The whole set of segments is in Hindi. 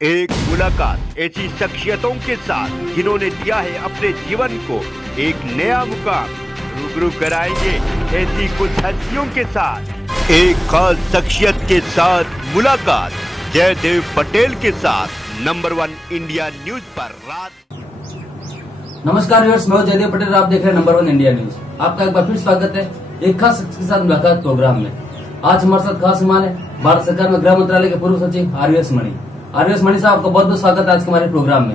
एक मुलाकात ऐसी शख्सियतों के साथ जिन्होंने दिया है अपने जीवन को एक नया मुकाम। रूबरू कराएंगे ऐसी कुछ हस्तियों के साथ एक खास शख्सियत के साथ मुलाकात। जयदेव पटेल के साथ नंबर 1 इंडिया न्यूज पर रात। नमस्कार व्यूअर्स, मैं जयदेव पटेल, आप देख रहे हैं नंबर 1 इंडिया न्यूज। आपका एक बार फिर स्वागत है एक खास शख्स के साथ मुलाकात प्रोग्राम में। आज हमारे साथ खास मेहमान है भारत सरकार में गृह मंत्रालय के पूर्व सचिव आरवीएस मणि। आरवीएस मणि साहब, आपका बहुत बहुत स्वागत है आज के हमारे प्रोग्राम में।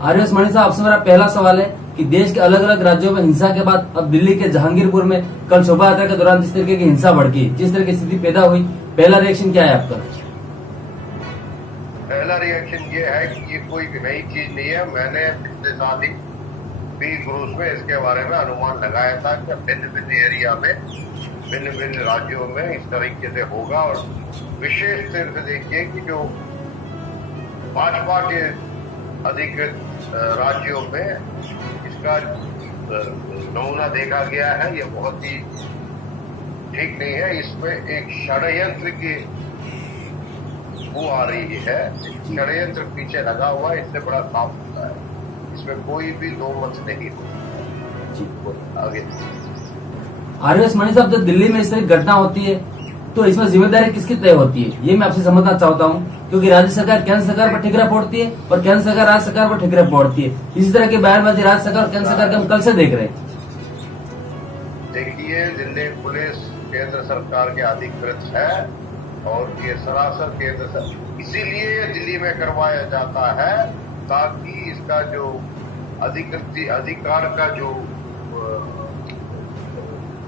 आरवीएस मणि साहब, आपसे मेरा पहला सवाल है कि देश के अलग अलग राज्यों में हिंसा के बाद अब दिल्ली के जहांगीरपुर में कल शोभा यात्रा के दौरान जिस तरीके की हिंसा भड़की, जिस तरह की स्थिति पैदा हुई, पहला रिएक्शन क्या है आपका? पहला रिएक्शन ये है कि ये कोई नई चीज नहीं है। मैंने पिछले साल ही ग्रुप में इसके बारे में अनुमान लगाया था कि भिन्न भिन्न एरिया में, भिन्न भिन्न राज्यों में इस तरीके से होगा। और विशेष रूप से देखिए कि जो भाजपा के अधिकृत राज्यों में इसका नमूना देखा गया है। ये बहुत ही ठीक नहीं है। इसमें एक षड्यंत्र की वो आ रही है, षड्यंत्र पीछे लगा हुआ, इससे बड़ा साफ होता है। इसमें कोई भी दो मत नहीं होता। आगे आरवीएस मणि साहब, जब दिल्ली में इस तरह घटना होती है तो इसमें जिम्मेदारी किसकी तय होती है, ये मैं आपसे समझना चाहता हूँ, क्योंकि राज्य सरकार केंद्र सरकार पर ठिकरा फोड़ती है और केंद्र सरकार राज्य सरकार पर ठिकरा फोड़ती है। इसी तरह की बयानबाजी राज्य सरकार और केंद्र सरकार के हम कल से देख रहे हैं। देखिए, दिल्ली पुलिस केंद्र सरकार के अधिकृत है और ये सरासर केंद्र, इसीलिए दिल्ली में करवाया जाता है ताकि इसका जो अधिकार का जो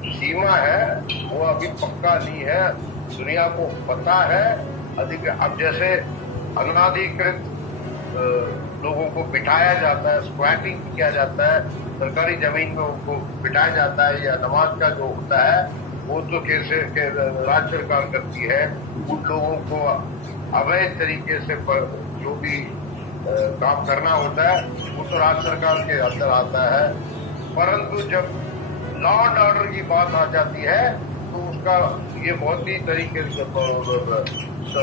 सीमा है वो अभी पक्का नहीं है। दुनिया को पता है अब जैसे अनाधिकृत लोगों को बिठाया जाता है, स्क्वैटिंग किया जाता है, सरकारी जमीन में उनको बिठाया जाता है, या नमाज का जो होता है वो तो कैसे राज्य सरकार करती है। उन लोगों को अवैध तरीके से जो भी काम करना होता है वो तो राज्य सरकार के अंदर आता है। परंतु जब लॉ एंड ऑर्डर की बात आ जाती है तो उसका ये बहुत ही तरीके से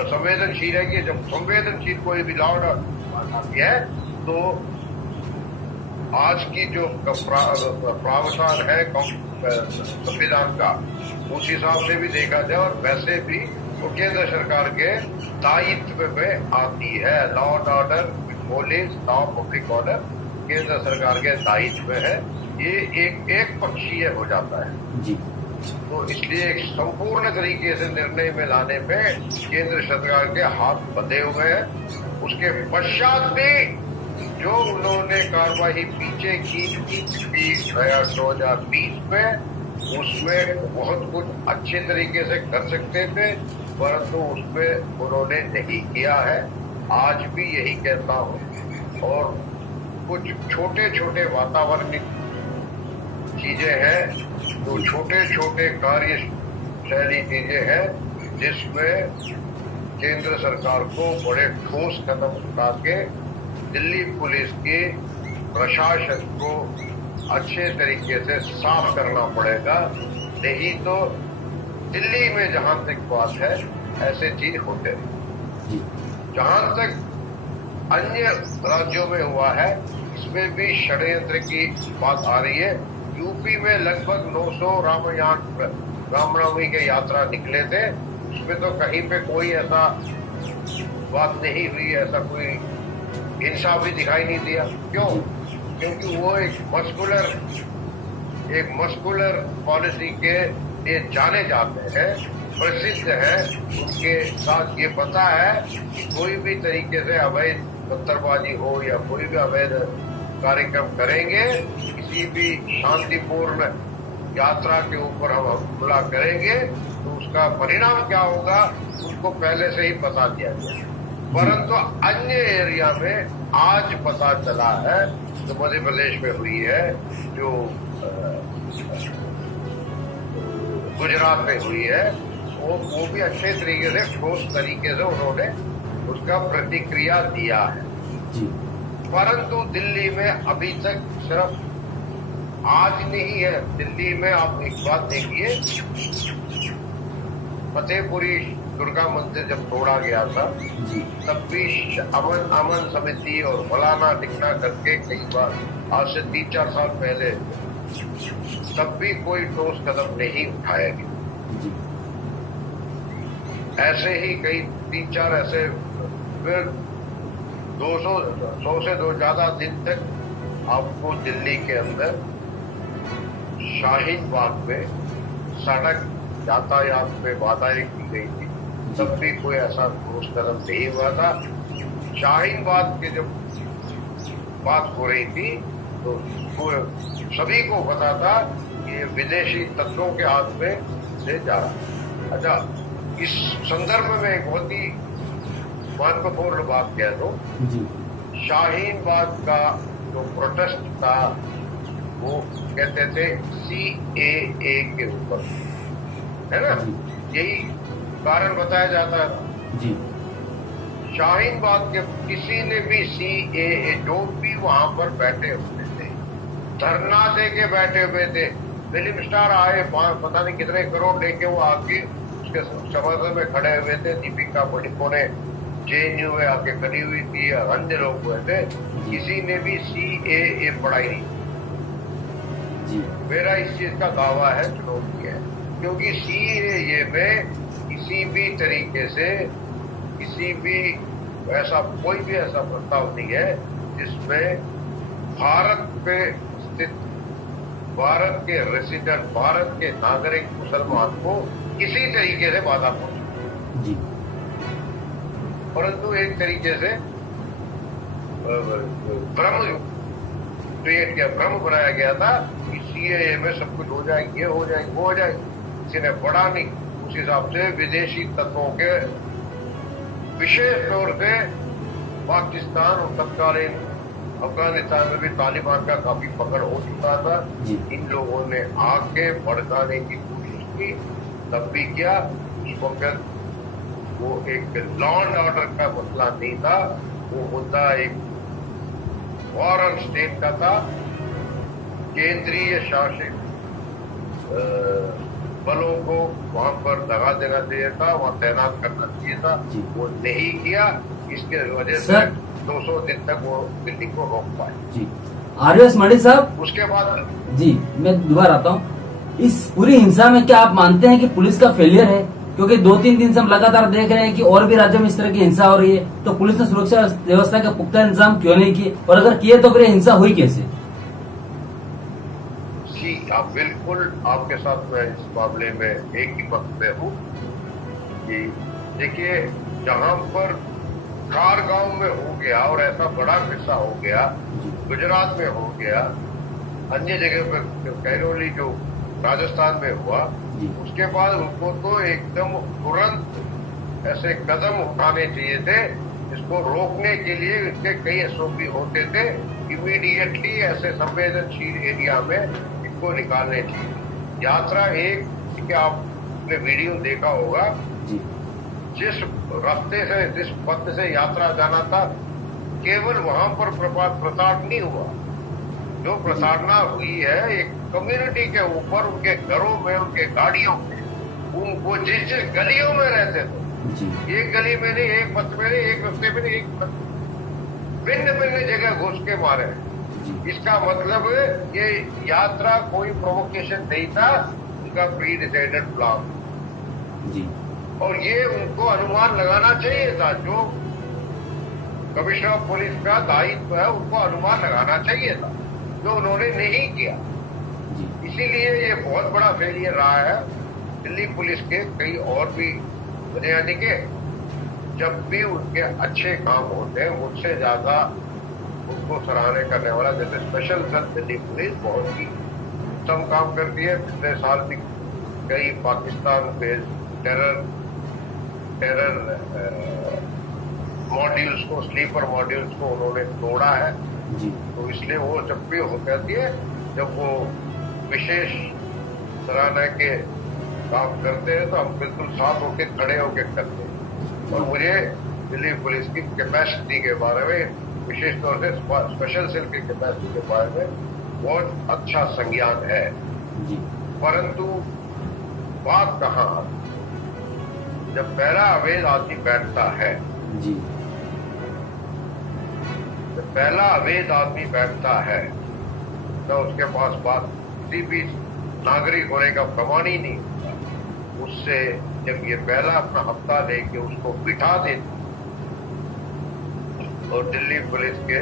संवेदनशील है कि जब संवेदनशील कोई भी लॉ एंड ऑर्डर आती है तो आज की जो प्रावधान है संविधान का, उस हिसाब से भी देखा जाए और वैसे भी वो केंद्र सरकार के दायित्व में आती है। Law and order, police, law, public order केंद्र सरकार के दायित्व है। ये एक पक्षीय हो जाता है जी। तो इसलिए एक संपूर्ण तरीके से निर्णय में लाने में केंद्र सरकार के हाथ बंधे हुए हैं। उसके पश्चात भी जो उन्होंने कार्रवाई पीछे की 2020 में, उसमें बहुत कुछ अच्छे तरीके से कर सकते थे, परंतु उसमें उन्होंने नहीं किया है। आज भी यही कहता हूँ। और कुछ छोटे छोटे वातावरणिक चीजें हैं, जो छोटे छोटे कार्यशैली चीजें हैं, जिसमें केंद्र सरकार को बड़े ठोस कदम उठा के दिल्ली पुलिस के प्रशासन को अच्छे तरीके से साफ करना पड़ेगा। नहीं तो दिल्ली में जहां तक बात है ऐसे चीज होते हैं। जहां तक अन्य राज्यों में हुआ है इसमें भी षड्यंत्र की बात आ रही है। यूपी में लगभग 900 रामनवमी के यात्रा निकले थे, उसमें तो कहीं पे कोई ऐसा बात नहीं हुई, ऐसा कोई हिंसा भी दिखाई नहीं दिया। क्यों? क्योंकि वो एक मस्कुलर पॉलिसी के लिए जाने जाते हैं, प्रसिद्ध है। उनके साथ ये पता है कि कोई भी तरीके से अवैध पत्थरबाजी हो या कोई भी अवैध कार्यक्रम करेंगे, किसी भी शांतिपूर्ण यात्रा के ऊपर हम हमला करेंगे तो उसका परिणाम क्या होगा उनको पहले से ही बता दिया गया। परंतु अन्य एरिया में आज पता चला है, जो मध्य प्रदेश में हुई है, जो गुजरात में हुई है, वो भी अच्छे तरीके से, ठोस तरीके से उन्होंने उसका प्रतिक्रिया दिया है। परंतु दिल्ली में अभी तक सिर्फ आज नहीं है। दिल्ली में आप एक बात देखिए, फतेहपुरी दुर्गा मंदिर जब तोड़ा गया था जी तब भी अमन समिति और फलाना टिकना करके कई बार आज से 3-4 साल पहले तब भी कोई ठोस कदम नहीं उठाया गया। जी ऐसे ही कई 3-4 ऐसे फिर 100 से ज्यादा दिन तक आपको दिल्ली के अंदर शाहीन बाग में सड़क यातायात में बाधाएं की गई थी, तब भी कोई ऐसा ठोस कदम नहीं हुआ था। शाहीन बाग की जब बात हो रही थी तो सभी को पता था कि ये विदेशी तत्वों के हाथ में से जा रहा। अच्छा, इस संदर्भ में एक बहुत ही महत्वपूर्ण बात कह दो। जी शाहीन बाग का जो प्रोटेस्ट था वो कहते थे CAA के ऊपर, है ना, यही कारण बताया जाता है। जी शाहीन बाग के किसी ने भी CAA जो भी वहां पर बैठे हुए थे, धरना दे के बैठे हुए थे, फिल्म स्टार आए पता नहीं कितने करोड़ लेके वो आके उसके समर्थन में खड़े हुए थे। दीपिका पादुकोण JNU में आके खड़ी हुई थी, अन्य लोग हुए थे, किसी ने भी CAA पढ़ाई नहीं। जी मेरा इस चीज का दावा है, चुनौती है, क्योंकि CAA में किसी भी तरीके से किसी भी ऐसा कोई भी ऐसा प्रस्ताव नहीं है जिसमें भारत पे स्थित भारत के रेसिडेंट भारत के नागरिक मुसलमान को किसी तरीके से बाधा पहुंचे। जी परंतु एक तरीके से भ्रम क्रिएट किया, भ्रम बनाया गया था कि CAA में सब कुछ हो जाएगी, ये हो जाएगी, वो हो जाएगी। किसी ने पढ़ा नहीं। उस हिसाब से विदेशी तत्वों के विशेष तौर से पाकिस्तान और तत्कालीन अफगानिस्तान में भी तालिबान का काफी पकड़ हो चुका था। इन लोगों ने आगे भड़काने की कोशिश की, तब भी क्या उस वक्त वो एक लॉ एंड ऑर्डर का मसला नहीं था, वो मुद्दा एक फॉरेन स्टेट का था। केंद्रीय शासित बलों को वहां पर लगा देना चाहिए था, वहां तैनात करना चाहिए था, वो नहीं किया। इसके वजह से 200 दिन तक वो दिल्ली को रोक पाए। जी RS मणि साहब, उसके बाद जी मैं दोबारा आता हूँ, इस पूरी हिंसा में क्या आप मानते हैं कि पुलिस का फेलियर है? क्योंकि 2-3 दिन से हम लगातार देख रहे हैं कि और भी राज्यों में इस तरह की हिंसा हो रही है, तो पुलिस ने सुरक्षा व्यवस्था का पुख्ता इंतजाम क्यों नहीं किए, और अगर किए तो फिर हिंसा हुई कैसे? जी आप बिल्कुल, आपके साथ मैं इस मामले में एक ही पक्ष में हूँ कि देखिए, जहां पर कारगांव में हो गया और ऐसा बड़ा किस्सा हो गया, गुजरात में हो गया, अन्य जगह पर कैरोली जो राजस्थान में हुआ, उसके बाद उनको तो एकदम तुरंत ऐसे कदम उठाने चाहिए थे इसको रोकने के लिए। इसके कई SOP होते थे, इमीडिएटली ऐसे संवेदनशील एरिया में इनको निकालने चाहिए। यात्रा एक, कि आपने वीडियो देखा होगा, जिस रास्ते से जिस पथ से यात्रा जाना था, केवल वहां पर प्रताड़ना हुआ। जो प्रताड़ना हुई है एक कम्युनिटी के ऊपर, उनके घरों में, उनके गाड़ियों में, उनको जिस गलियों में रहते थे, एक गली में नहीं, एक पथ में नहीं, एक रास्ते में नहीं, भिन्न भिन्न जगह घुस के मारे। इसका मतलब ये यात्रा कोई प्रोवोकेशन नहीं था, उनका प्री डिसाइडेड प्लान। और ये उनको अनुमान लगाना चाहिए था। जो कमिश्नर ऑफ पुलिस का दायित्व है, उनको अनुमान लगाना चाहिए था, जो उन्होंने नहीं किया। इसीलिए ये बहुत बड़ा फेलियर रहा है दिल्ली पुलिस के। कई और भी बुनियादी के जब भी उनके अच्छे काम होते हैं, मुझसे ज्यादा उनको सराहने करने वाला, जैसे स्पेशल सेल दिल्ली पुलिस बहुत ही उत्तम काम करती है। पिछले साल भी कई पाकिस्तान बेस्ड टेरर मॉड्यूल्स को, स्लीपर मॉड्यूल्स को उन्होंने तोड़ा है। तो इसलिए वो जब भी हो कहती है, जब वो विशेष सराहना के काम करते हैं, तो हम बिल्कुल साथ होकर खड़े होकर करते हैं। और मुझे दिल्ली पुलिस की कैपेसिटी के बारे में, विशेष तौर से स्पेशल सेल की कैपेसिटी के बारे में बहुत अच्छा संज्ञान है। परंतु बात कहाँ, जब पहला अवैध आदमी बैठता है, जी जब पहला अवैध आदमी बैठता है तो उसके पास बात किसी भी नागरिक होने का प्रमाण ही नहीं होता। उससे जब ये पहला अपना हफ्ता लेके उसको बिठा देते और दिल्ली पुलिस के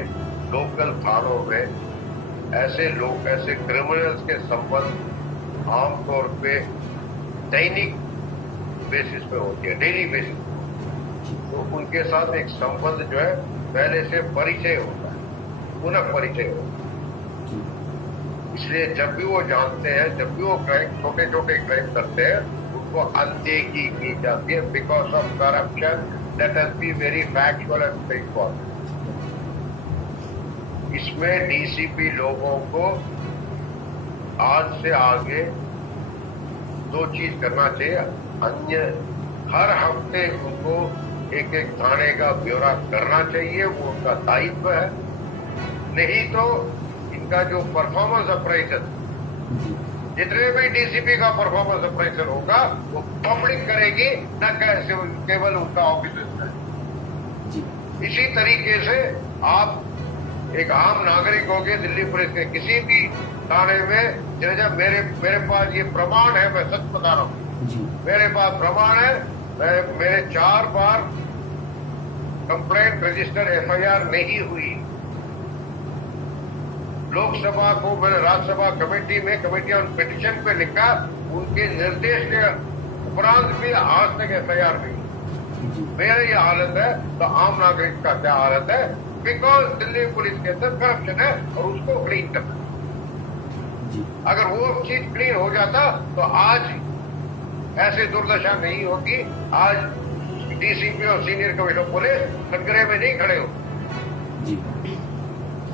लोकल थानों में ऐसे लोग, ऐसे क्रिमिनल्स के संबंध आमतौर पे दैनिक बेसिस पे होती है, डेली बेसिस पे। तो उनके साथ एक संबंध जो है पहले से परिचय होता है, पुनः परिचय होता है। इसलिए जब भी वो जानते हैं, जब भी वो क्राइम, छोटे छोटे क्राइम करते हैं, उनको अनदेखी की जाती है because of corruption that has be very factual and straightforward. इसमें डीसीपी लोगों को आज से आगे दो चीज करना चाहिए। अन्य हर हफ्ते उनको एक एक थाने का ब्यौरा करना चाहिए, वो उनका दायित्व है। नहीं तो इनका जो परफॉर्मेंस अप्रेजल, जितने भी डीसीपी का परफॉर्मेंस अप्रेजल होगा वो पब्लिक करेगी, न केवल उनका ऑफिसर है। इसी तरीके से आप एक आम नागरिक हो गए, दिल्ली पुलिस के किसी भी थाने में जब मेरे पास ये प्रमाण है, मैं सच बता रहा हूँ, मेरे पास प्रमाण है, मेरे 4 बार कंप्लेंट रजिस्टर एफआईआर नहीं हुई। लोकसभा को मैंने राज्यसभा कमेटी में, कमेटी ऑन पिटीशन पे लिखा, उनके निर्देश के उपरांत भी आज तक एफआईआर नहीं। मेरा ये हालत है तो आम नागरिक का क्या हालत है? बिकॉज दिल्ली पुलिस के अंदर करप्शन है और उसको क्लीन करना। अगर वो चीज क्लीन हो जाता तो आज ऐसी दुर्दशा नहीं होगी। आज डीसीपी और सीनियर कमिश्नर पुलिस कटघरे में नहीं खड़े होते।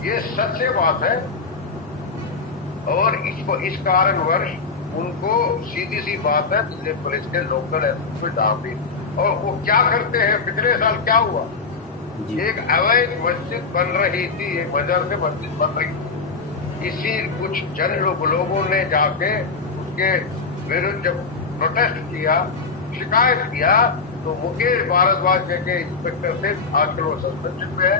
ये सच्ची बात है। और इसको इस कारणवश उनको सीधी सी बात है, दिल्ली पुलिस के लोकल एसपी डांपी। और वो क्या करते हैं? पिछले साल क्या हुआ? एक अवैध मस्जिद बन रही थी, एक मजार से मस्जिद बन रही थी। इसी कुछ जन लोगों ने जाके उसके विरुद्ध जब प्रोटेस्ट किया, शिकायत किया, तो मुकेश भारद्वाज के इंस्पेक्टर से आजकल वो सस्पेंशन में है।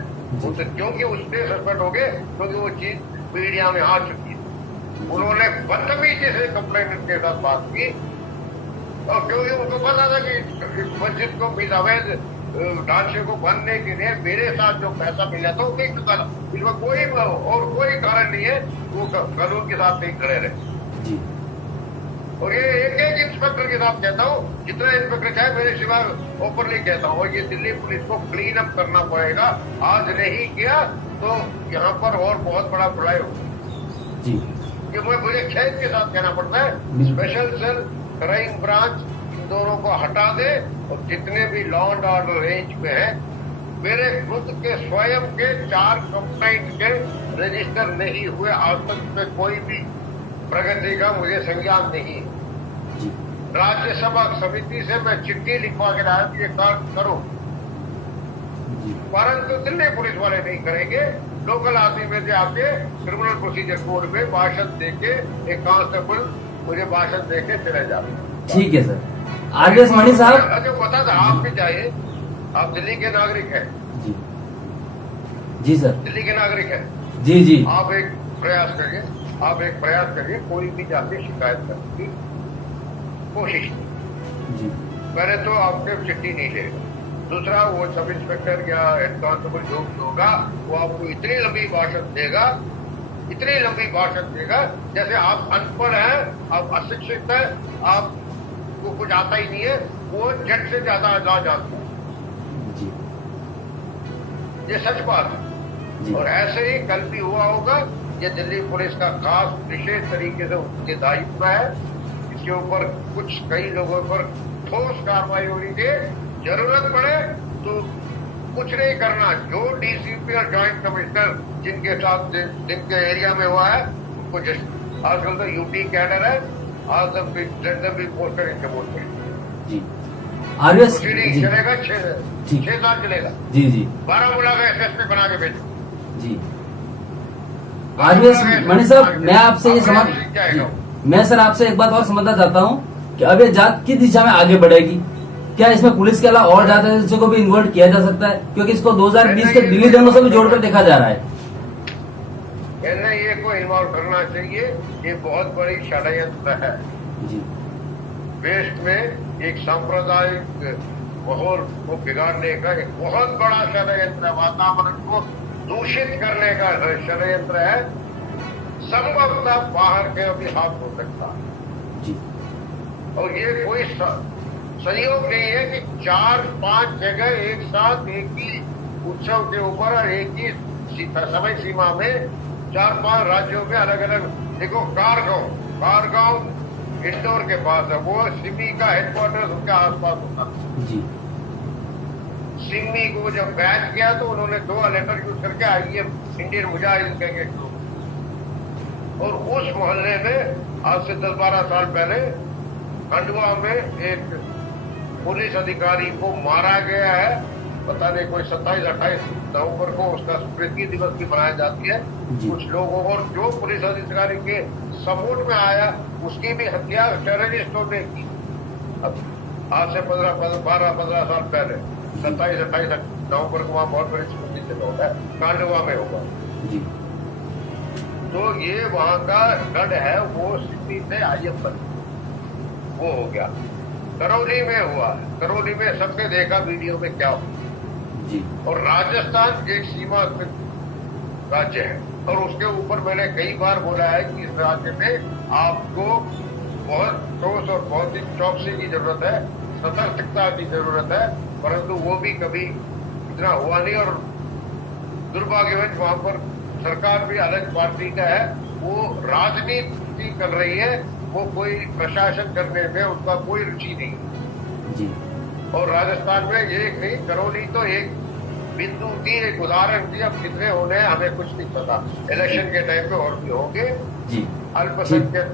क्योंकि उससे सस्पेंड हो गए, क्योंकि वो चीज मीडिया में आ चुकी है। उन्होंने बदतमीजी से कंप्लेंट के साथ बात की, और क्योंकि उनको पता था कि मस्जिद को अवैध ढांचे को बनने के लिए मेरे साथ जो पैसा मिला था वो नहीं चुका था। इसमें कोई और कोई कारण नहीं है, वो कानून के साथ नहीं खड़े रहे। और ये एक इंस्पेक्टर के साथ कहता हूँ, जितना इंस्पेक्टर चाहे मेरे सिवा ओपनली कहता हूँ, और ये दिल्ली पुलिस को क्लीन अप करना पड़ेगा। आज नहीं किया तो यहाँ पर और बहुत बड़ा बुराई होगी। मुझे खेद के साथ कहना पड़ता है, स्पेशल सेल, क्राइम ब्रांच, इन दोनों को हटा दे और जितने भी लॉ एंड ऑर्डर रेंज में है, मेरे खुद के स्वयं के 4 कंप्लेंट के रजिस्टर नहीं हुए आज तक पे कोई भी प्रगति का मुझे संज्ञान नहीं। राज्यसभा समिति से मैं चिट्ठी लिखवा के लाया कि ये कार्य करो, परंतु दिल्ली पुलिस वाले नहीं करेंगे। लोकल आदमी में से आके क्रिमिनल प्रोसीजर कोड में भाषण देके एक कांस्टेबल मुझे भाषण देके चले जाते। ठीक है सर। आरवीएस मणि साहब, जो बता था, आप भी जाइए, आप दिल्ली के नागरिक हैं। जी सर, दिल्ली के नागरिक हैं। जी। आप एक प्रयास करिए, कोई भी जाके शिकायत करने की कोशिश कीजिए। पहले तो आपके चिट्ठी नहीं लेगा, दूसरा वो सब इंस्पेक्टर या हेड कांस्टेबल जो भी होगा वो आपको इतनी लंबी भाषण देगा जैसे आप अनपढ़ हैं, आप अशिक्षित हैं, आपको कुछ आता ही नहीं है। वो जज से ज्यादा जानता है। ये सच बात है। और ऐसे ही कल भी हुआ होगा। ये दिल्ली पुलिस का खास विशेष तरीके से उनके दायित्व है। इसके ऊपर कई लोगों पर ठोस कार्रवाई होनी चाहिए। जरूरत पड़े तो कुछ नहीं करना। जो डीसीपी और ज्वाइंट कमिश्नर जिनके साथ जिनके एरिया में हुआ है उनको जस्ट आजकल तो यूटी कैडर है, आज तक भी पोस्टर इनके बोलते हैं। आरवीएस चलेगा 6 साल चलेगा। जी। बारामूला का एसएसपी बना के भेजो। जी आरवीएस मणि साहब, मैं आपसे ये मैं सर आपसे एक बात और समझना चाहता हूँ कि अब ये जात किस दिशा में आगे बढ़ेगी? क्या इसमें पुलिस के अलावा और ज्यादा एजेंसियों को भी इन्वॉल्व किया जा सकता है, क्योंकि इसको 2020 के दिल्ली दंगों से भी जोड़कर देखा जा रहा है। एनआईए को इन्वॉल्व करना चाहिए। ये बहुत बड़ी षड्यंत्र है। जी देश में एक सांप्रदायिक माहौल को बिगाड़ने का एक बहुत बड़ा षड्यंत्र है, वातावरण को दूषित करने का षड्यंत्र है। संभवतः बाहर के अभी हाथ हो सकता है। जी और ये कोई संयोग नहीं है कि 4-5 जगह एक साथ एक ही उत्सव के ऊपर और एक ही समय सीमा में 4-5 राज्यों में अलग अलग। देखो कारगांव इंदौर के पास है, वो सिमी का हेडक्वार्टर उसके आसपास होता है। जी सिमी को जब बैन किया तो उन्होंने 2 लेटर यूज करके आईए इंडियन मुजाहिदीन कहेंगे। और उस मोहल्ले में आज से 10-12 साल पहले खंडवा में एक पुलिस अधिकारी को मारा गया है। पता नहीं कोई 27-28 नवंबर को उसका स्मृति दिवस भी मनाई जाती है। कुछ लोगों और जो पुलिस अधिकारी के सपोर्ट में आया उसकी भी हत्या टेररिस्टों ने की। अब आज से 12-15 साल पहले 27-28 नवंबर को वहां बहुत बड़ी स्मृति दिवस होता है, खंडवा में होगा। जी तो ये वहां का गढ़ है, वो सिटी से आईएफ बन वो हो गया। करौली में हुआ है, करौली में सबने देखा वीडियो में क्या हुआ। जी और राजस्थान एक सीमा राज्य है और उसके ऊपर मैंने कई बार बोला है कि इस राज्य में आपको बहुत ठोस और बहुत ही चौकसी की जरूरत है, सतर्कता की जरूरत है, परंतु वो भी कभी इतना हुआ नहीं। और दुर्भाग्यवश वहां पर सरकार भी अलग पार्टी का है, वो राजनीति कर रही है, वो कोई प्रशासन करने में उनका कोई रुचि नहीं। जी और राजस्थान में ये नहीं, करौली तो एक बिंदु थी, एक उदाहरण थी। अब कितने होने हैं हमें कुछ नहीं पता, इलेक्शन के टाइम पे और भी होंगे। जी अल्पसंख्यक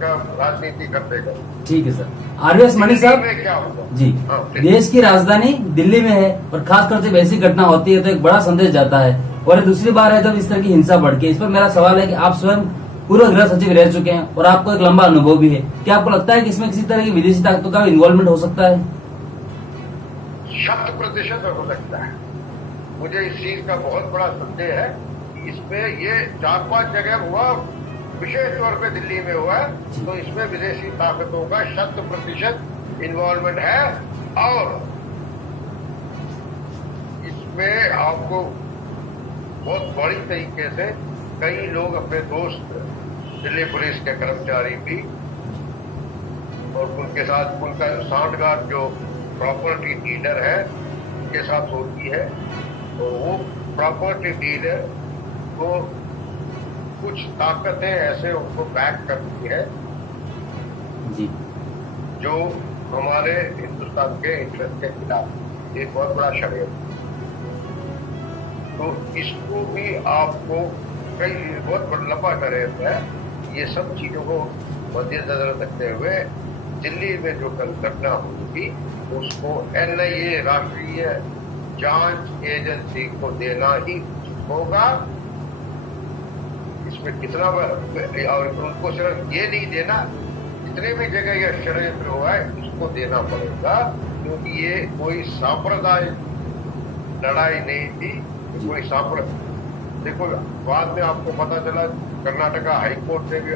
का राजनीति करते गए। ठीक है सर। आरवीएस मणि साहब, में क्या होगा जी देश की राजधानी दिल्ली में है और खासकर जब ऐसी घटना होती है तो एक बड़ा संदेश जाता है, और ये दूसरी बार है जब इस तरह की हिंसा बढ़ के। इस पर मेरा सवाल है कि आप स्वयं पूर्व गृह सचिव रह चुके हैं और आपको एक लंबा अनुभव भी है, क्या आपको लगता है कि इसमें किसी तरह की विदेशी ताकतों का इन्वॉल्वमेंट हो सकता है? 100% हो सकता है। मुझे इस चीज का बहुत बड़ा संदेह है कि इसमें ये 4-5 जगह हुआ, विशेष तौर पे दिल्ली में हुआ है, तो इसमें विदेशी ताकतों का 100% इन्वॉल्वमेंट है। और इसमें आपको बहुत बड़ी तरीके से कई लोग अपने दोस्त दिल्ली पुलिस के कर्मचारी भी और उनके साथ उनका सांठगांठ जो प्रॉपर्टी डीलर है उनके साथ होती है। तो वो प्रॉपर्टी डीलर को कुछ ताकतें ऐसे उनको बैक करती है जी जो हमारे हिंदुस्तान के इंटरेस्ट के खिलाफ एक बहुत बड़ा षड्यंत्र। तो इसको भी आपको कई बहुत लंबा षड्यंत्र है। ये सब चीजों को मद्देनजर रखते हुए दिल्ली में जो कल घटना हुई थी उसको एनआईए राष्ट्रीय जांच एजेंसी को देना ही होगा। इसमें कितना और उनको सिर्फ ये नहीं देना, जितने भी जगह यह षड्यंत्र हुआ है इसको देना पड़ेगा, क्योंकि ये कोई सांप्रदायिक लड़ाई नहीं थी। कोई सांप्रदायिक देखो, बाद में आपको पता चला कर्नाटका हाईकोर्ट से भी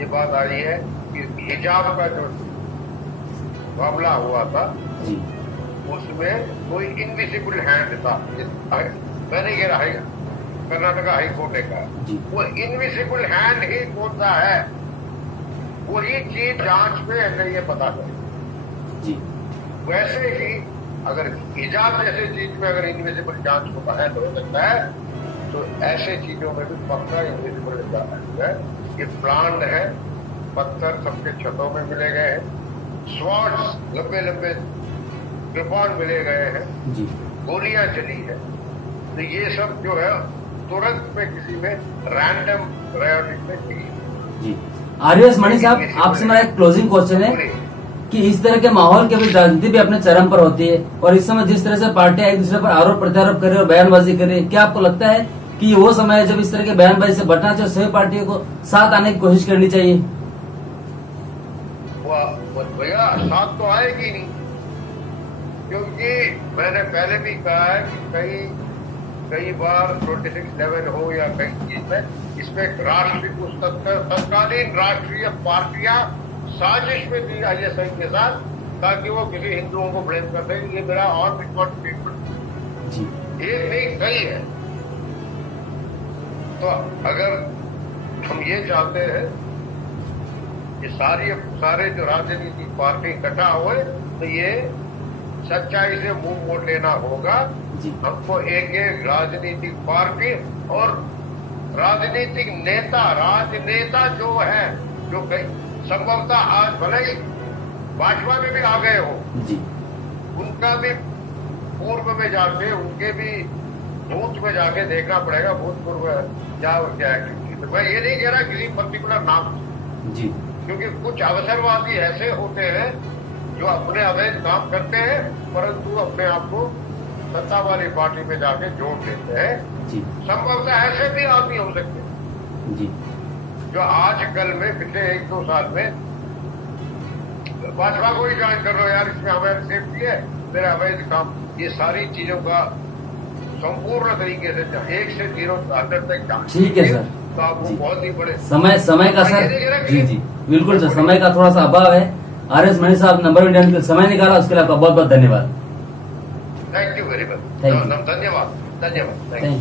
ये बात आई है कि हिजाब का जो मामला हुआ था उसमें कोई इनविजिबल हैंड था। मैंने कह रहा है कर्नाटका हाईकोर्ट ने कहा वो इनविजिबल हैंड ही कौन सा है, वही चीज जांच में नहीं पता चले। वैसे ही अगर हिजाब जैसे चीज में अगर इनविजिबल जांच होता है तो हो सकता है, तो ऐसे चीजों में भी पक्का इनविजिबल जांच है। ये प्लान है, पत्थर सबके छतों में मिले गए हैं, स्वॉर्ड्स लंबे लंबे कृपान मिले गए हैं, गोलियां चली है। तो ये सब जो है तुरंत में किसी में रैंडम रायोटिंग में की। आरवीएस मणि साहब, आपसे मेरा एक क्लोजिंग क्वेश्चन है कि इस तरह के माहौल के बीच राजनीति भी अपने चरम पर होती है और इस समय जिस तरह से पार्टियां एक दूसरे पर आरोप प्रत्यारोप कर रही है और बयानबाजी कर रही है, क्या आपको लगता है कि वो समय है जब इस तरह के बयानबाजी से बचना चाहिए, सभी पार्टियों को साथ आने की कोशिश करनी चाहिए? भैया साथ तो आएगी नहीं, क्योंकि मैंने पहले भी कहा है कि कई बार 26/11 हो या कई चीज में इसमें एक राष्ट्रीय कुछ तत्कालीन राष्ट्रीय पार्टियां साजिश में थी ISI के साथ, ताकि वो किसी हिंदुओं को ब्लेम कर दें। ये मेरा और रिकॉर्ड स्टेटमेंट जी एक नहीं कई है। तो अगर हम ये चाहते हैं कि सारे जो राजनीतिक पार्टी इकट्ठा हुए, तो ये सच्चाई से मुंह मोड़ लेना होगा। जी हमको एक एक राजनीतिक पार्टी और राजनीतिक राजनेता जो है, जो संभवतः आज भले ही भाजपा में भी आ गए हो, जी उनका भी पूर्व में जाके, उनके भी बूथ में जाके देखना पड़ेगा भूतपूर्व क्या एक्टिविटी। तो मैं ये नहीं कह रहा किसी पर्टिकुलर नाम, जी क्योंकि कुछ अवसरवादी ऐसे होते हैं जो अपने अवैध काम करते हैं, परंतु अपने आप को सत्ता वाली पार्टी में जाके जोड़ देते हैं। जी संभवतः ऐसे भी आदमी हो सकते हैं जी जो आजकल में पिछले 1-2 साल में भाजपा को ही ज्वाइन कर लो यार, इसमें हमारी सेफ्टी है, मेरा अवैध काम, ये सारी चीजों का संपूर्ण तरीके से 1 से 0 तक जांच। ठीक है सर। तो आपको जी। बहुत ही बड़े समय का सर, जी जी बिल्कुल सर, समय का थोड़ा सा अभाव है। RS मणि साहब नंबर इंडियन के समय निकाला, उसके लिए आपका बहुत बहुत धन्यवाद। Thank you very much, Thank you. धन्यवाद। Thank you.